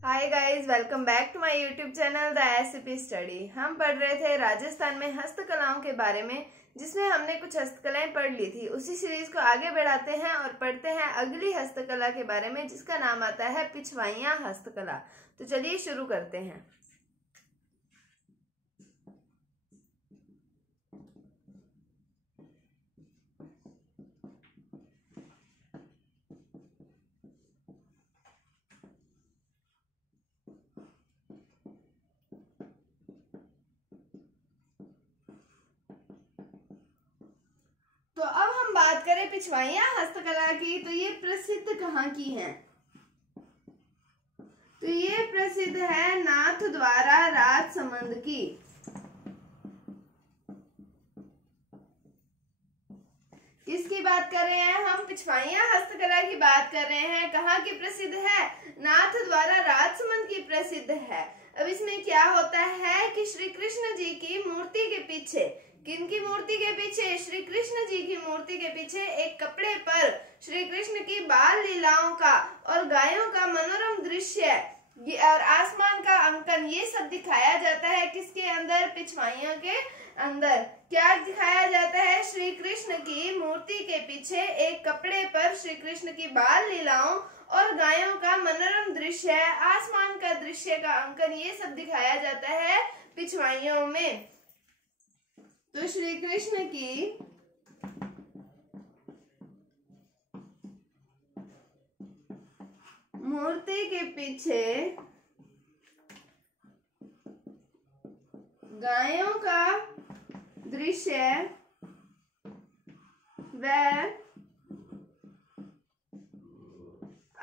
Hi guys, welcome back to my YouTube channel the SCP study. हम पढ़ रहे थे राजस्थान में हस्तकलाओं के बारे में, जिसमें हमने कुछ हस्तकलाएं पढ़ ली थी। उसी सीरीज को आगे बढ़ाते हैं और पढ़ते हैं अगली हस्तकला के बारे में, जिसका नाम आता है पिछवाइयां हस्तकला। तो चलिए शुरू करते हैं। तो अब हम बात करें पिछवाइयां हस्तकला की, तो ये प्रसिद्ध कहाँ की है? तो ये प्रसिद्ध है नाथद्वारा राजसमंद की। किसकी बात कर रहे हैं हम? पिछवाइयां हस्तकला की बात कर रहे हैं। कहाँ की प्रसिद्ध है? नाथद्वारा राजसमंद की प्रसिद्ध है। अब इसमें क्या होता है कि श्री कृष्ण जी की मूर्ति के पीछे, किनकी मूर्ति के पीछे? श्री कृष्ण जी की मूर्ति के पीछे एक कपड़े पर श्री कृष्ण की बाल लीलाओं का और गायों का मनोरम दृश्य और आसमान का अंकन, ये सब दिखाया जाता है। किसके अंदर? पिछवाइयों के अंदर। क्या दिखाया जाता है? श्री कृष्ण की मूर्ति के पीछे एक कपड़े पर श्री कृष्ण की बाल लीलाओं और गायों का मनोरम दृश्य, आसमान का दृश्य का अंकन, ये सब दिखाया जाता है पिछवाइयों में। तो श्री कृष्ण की मूर्ति के पीछे गायों का दृश्य व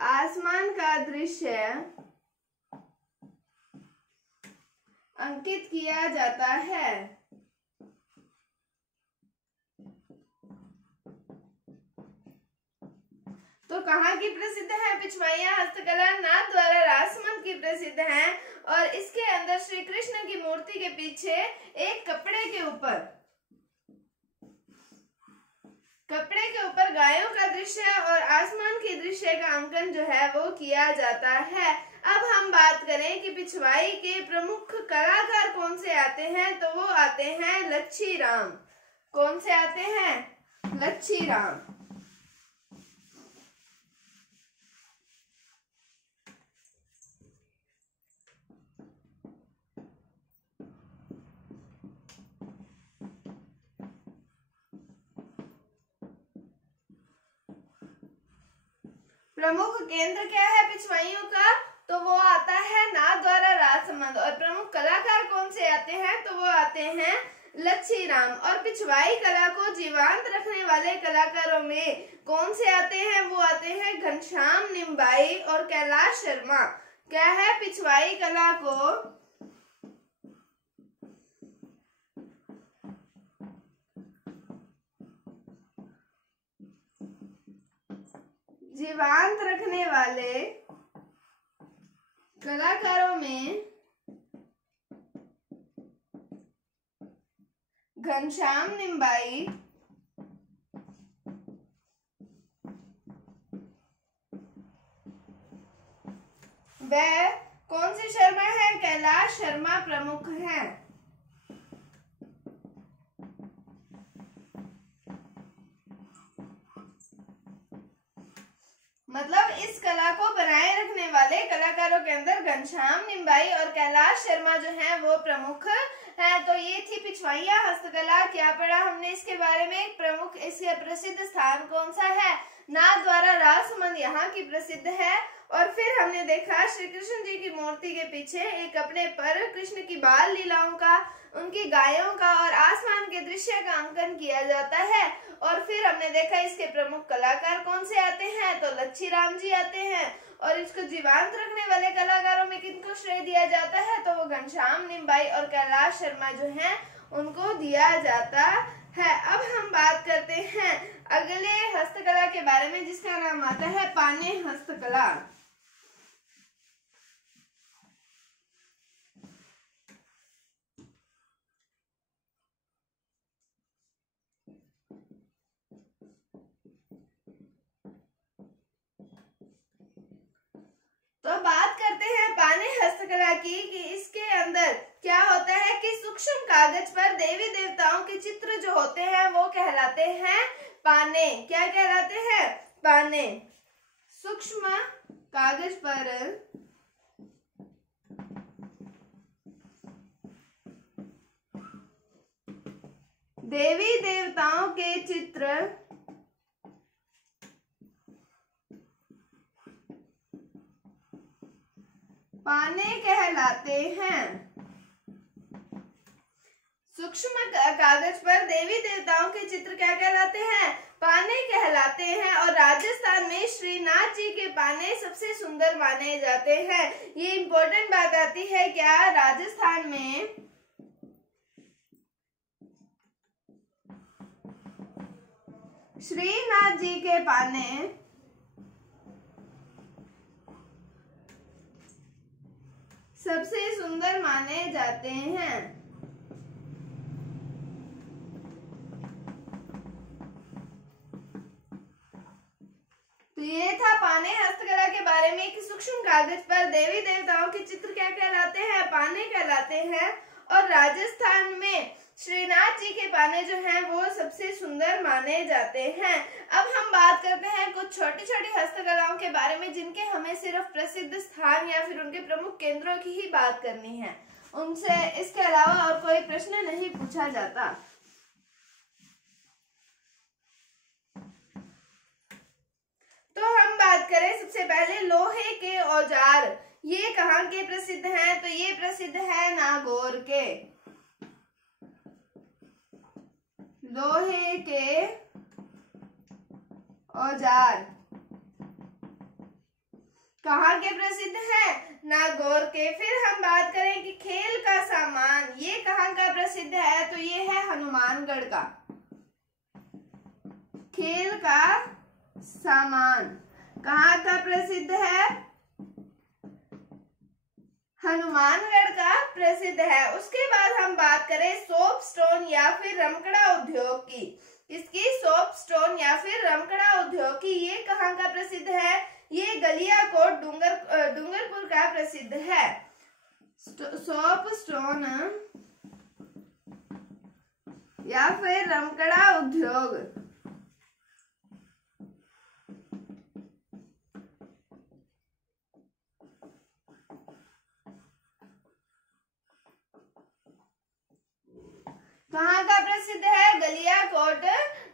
आसमान का दृश्य अंकित किया जाता है। तो कहाँ की प्रसिद्ध है पिछवाइयां हस्तकला? नाथद्वारा राजसमंद की प्रसिद्ध है। और इसके अंदर श्री कृष्ण की मूर्ति के पीछे एक कपड़े के ऊपर गायों का दृश्य और आसमान के दृश्य का अंकन जो है वो किया जाता है। अब हम बात करें कि पिछवाई के प्रमुख कलाकार कौन से आते हैं, तो वो आते हैं लच्छीराम। कौन से आते हैं? लच्छीराम। प्रमुख केंद्र क्या है पिछवाइयों का? तो वो आता है नाथद्वारा राजसमंद। और प्रमुख कलाकार कौन से आते हैं? तो वो आते हैं लच्छीराम। और पिछवाई कला को जीवंत रखने वाले कलाकारों में कौन से आते हैं? वो आते हैं घनश्याम निम्बाई और कैलाश शर्मा। क्या है? पिछवाई कला को जीवंत रखने वाले कलाकारों में घनश्याम निम्बाई, व कौन से शर्मा है? कैलाश शर्मा प्रमुख हैं। मतलब इस कला को बनाए रखने वाले कलाकारों के अंदर घनश्याम निम्बाई और कैलाश शर्मा जो हैं वो प्रमुख हैं। तो ये थी पिछवाइयां हस्तकला। क्या पढ़ा हमने इसके बारे में? प्रमुख, इसका प्रसिद्ध स्थान कौन सा है? नाथद्वारा राजसमंद यहाँ की प्रसिद्ध है। और फिर हमने देखा श्री कृष्ण जी की मूर्ति के पीछे एक कपड़े पर कृष्ण की बाल लीलाओं का, उनकी गायों का और आसमान के दृश्य का अंकन किया जाता है। और फिर हमने देखा इसके प्रमुख कलाकार कौन से आते हैं, तो लच्छीराम जी आते हैं। और इसको जीवंत रखने वाले कलाकारों में किनको श्रेय दिया जाता है? तो वो घनश्याम निम्बाई और कैलाश शर्मा जो हैं उनको दिया जाता है। अब हम बात करते हैं अगले हस्तकला के बारे में, जिसका नाम आता है पाने हस्तकला। तो बात करते हैं पाने चर्चा की कि इसके अंदर क्या होता है कि सूक्ष्म कागज पर देवी देवताओं के चित्र जो होते हैं वो कहलाते हैं पाने। क्या कहलाते हैं? पाने। सूक्ष्म कागज पर देवी देवताओं के चित्र पाने कहलाते हैं। सूक्ष्म कागज पर देवी देवताओं के चित्र क्या कहलाते हैं? पाने कहलाते हैं। और राजस्थान में श्रीनाथ जी के पाने सबसे सुंदर माने जाते हैं। ये इंपॉर्टेंट बात आती है क्या? राजस्थान में श्रीनाथ जी के पाने सबसे सुंदर माने जाते हैं। तो ये था पाने हस्तकला के बारे में कि सूक्ष्म कागज पर देवी देवताओं के चित्र क्या कहलाते हैं? पाने कहलाते हैं। और राजस्थान में श्रीनाथ जी के पाने जो हैं वो सबसे सुंदर माने जाते हैं। अब हम बात करते हैं कुछ छोटी छोटी हस्तकलाओं के बारे में जिनके हमें सिर्फ प्रसिद्ध स्थान या फिर उनके प्रमुख केंद्रों की ही बात करनी है, उनसे इसके अलावा और कोई प्रश्न नहीं पूछा जाता। तो हम बात करें सबसे पहले लोहे के औजार। ये कहाँ के प्रसिद्ध हैं? तो ये प्रसिद्ध है नागौर के। लोहे के औजार कहाँ के प्रसिद्ध हैं? नागौर के। फिर हम बात करें कि खेल का सामान, ये कहाँ का प्रसिद्ध है? तो ये है हनुमानगढ़ का। खेल का सामान कहाँ का प्रसिद्ध है? हनुमानगढ़ का प्रसिद्ध है। उसके बाद हम बात करें सोप स्टोन या फिर रमकड़ा उद्योग की। इसकी सोप स्टोन या फिर रमकड़ा उद्योग की ये कहाँ का प्रसिद्ध है? ये गलियाकोट डूंगरपुर का प्रसिद्ध है। सोप स्टोन या फिर रमकड़ा उद्योग कहाँ का प्रसिद्ध है? गलियाकोट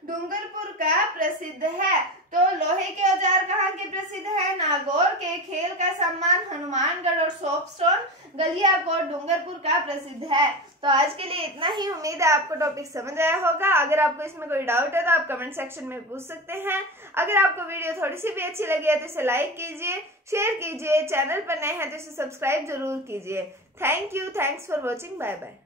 डूंगरपुर का प्रसिद्ध है। तो लोहे के औजार कहाँ के प्रसिद्ध है? नागौर के। खेल का सामान हनुमानगढ़ और सोप स्टोन गलियाकोट डूंगरपुर का प्रसिद्ध है। तो आज के लिए इतना ही। उम्मीद है आपको टॉपिक समझ आया होगा। अगर आपको इसमें कोई डाउट है तो आप कमेंट सेक्शन में पूछ सकते हैं। अगर आपको वीडियो थोड़ी सी भी अच्छी लगी है तो इसे लाइक कीजिए, शेयर कीजिए। चैनल पर नए हैं तो इसे सब्सक्राइब जरूर कीजिए। Thank you. Thanks for watching. Bye bye.